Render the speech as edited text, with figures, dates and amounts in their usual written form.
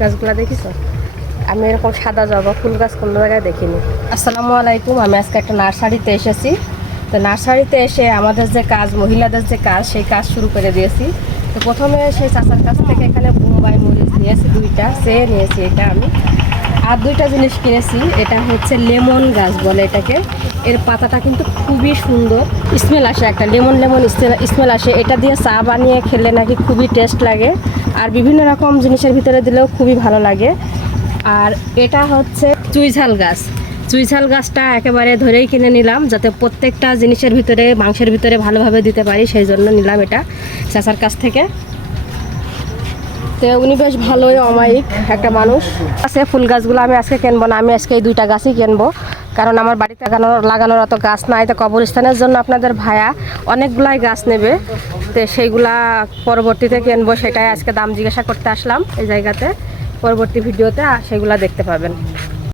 গাছগুলা দেখিস? আমি এরকম সাদা জবা ফুল গাছ কোনো জায়গায় দেখিনি। আসসালামু আলাইকুম। আমি আজকে একটা নার্সারিতে এসেছি। তো নার্সারিতে এসে আমাদের যে কাজ, মহিলাদের যে কাজ, সেই কাজ শুরু করে দিয়েছি। তো প্রথমে সেই চাচার কাছ থেকে এখানে বোম্বাই মরিচ নিয়েছি, দুইটা চেয়ে নিয়েছি। এটা আমি আর দুইটা জিনিস কিনেছি। এটা হচ্ছে লেমন গাছ বলে এটাকে। এর পাতাটা কিন্তু খুবই সুন্দর, স্মেল আসে, একটা লেমন লেমন স্মেল আসে। এটা দিয়ে চা বানিয়ে খেলে নাকি খুবই টেস্ট লাগে, আর বিভিন্ন রকম জিনিসের ভিতরে দিলেও খুবই ভালো লাগে। আর এটা হচ্ছে চুইঝাল গাছ। চুইঝাল গাছটা একেবারে ধরেই কিনে নিলাম, যাতে প্রত্যেকটা জিনিসের ভিতরে, মাংসের ভিতরে ভালোভাবে দিতে পারি, সেই জন্য নিলাম এটা চাচার কাছ থেকে। তো উনি বেশ ভালোই অমায়িক একটা মানুষ আছে। ফুল গাছগুলো আমি আজকে কিনবো না, আমি আজকে এই দুইটা গাছই কিনবো, কারণ আমার বাড়িতে লাগানোর অত গাছ নাই। তো কবরস্থানের জন্য আপনাদের ভাইয়া অনেকগুলাই গাছ নেবে, তো সেইগুলা পরবর্তীতে কিনবো। সেটাই আজকে দাম জিজ্ঞাসা করতে আসলাম এই জায়গাতে। পরবর্তী ভিডিওতে সেগুলা দেখতে পাবেন।